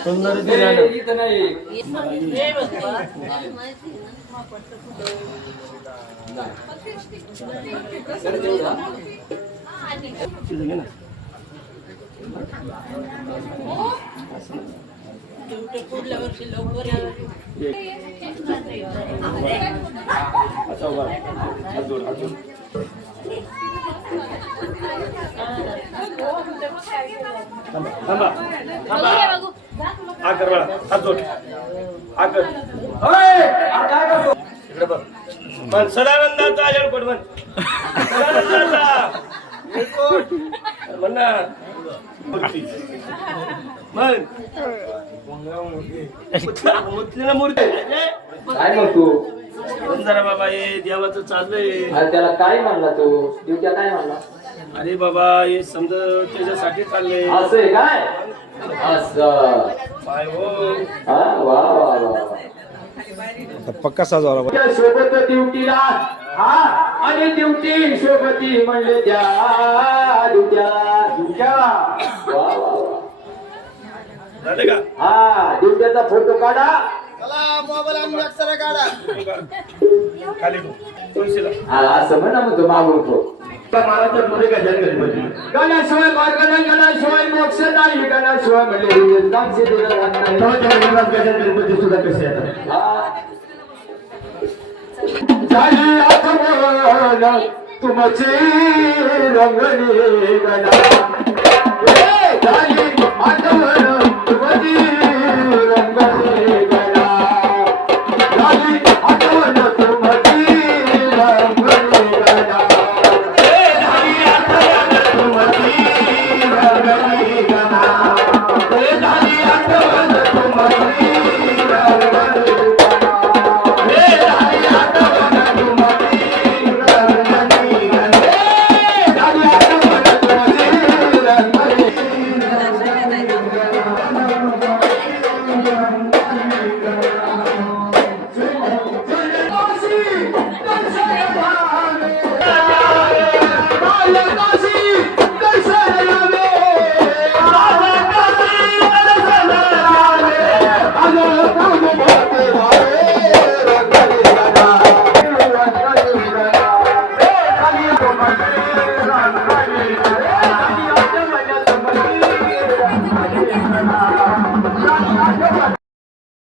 सुंदर पुढल्या वर्षी लवकर सदानंदाचा येळकोट म्हण सदानंदाचा येळकोट म्हण ना म्हण मुतलीला मूर्ती काय म्हणतो जरा बाबा हे देवाचं चाललंय. अरे त्याला काय म्हणला तो दिवट्या काय म्हणला? अरे बाबा हे समज त्याच्यासाठी चाललंय असं आहे काय? असं काय हो हा वा वा वा पक्का साजवा सोबत ड्युटीला हा आणि ड्युटी सोबती म्हणले त्या ड्युट्या ड्युट्या वा वा वा झाले का हा ड्युट्याचा फोटो काढा. चला मोबाईल आणि अक्षर काढा. खाली तुळशीला हा असं म्हणा म्हणतो मागून तो महाराष्ट्रात मध्ये काय जनगती गणाशिवाय मार्ग नाही गणाशिवाय मोक्ष नाही गणाशिवाय म्हणले दानशे दिलं जात नाही. गणपती सुद्धा कसे येतात हा. झाली आठवण तुमची रंगली गणा झाली आठवण तुमची रंगली गणा झाली आठवण तुमची रंगली गणा झाली आठवण तुमची रंगली गणा झाली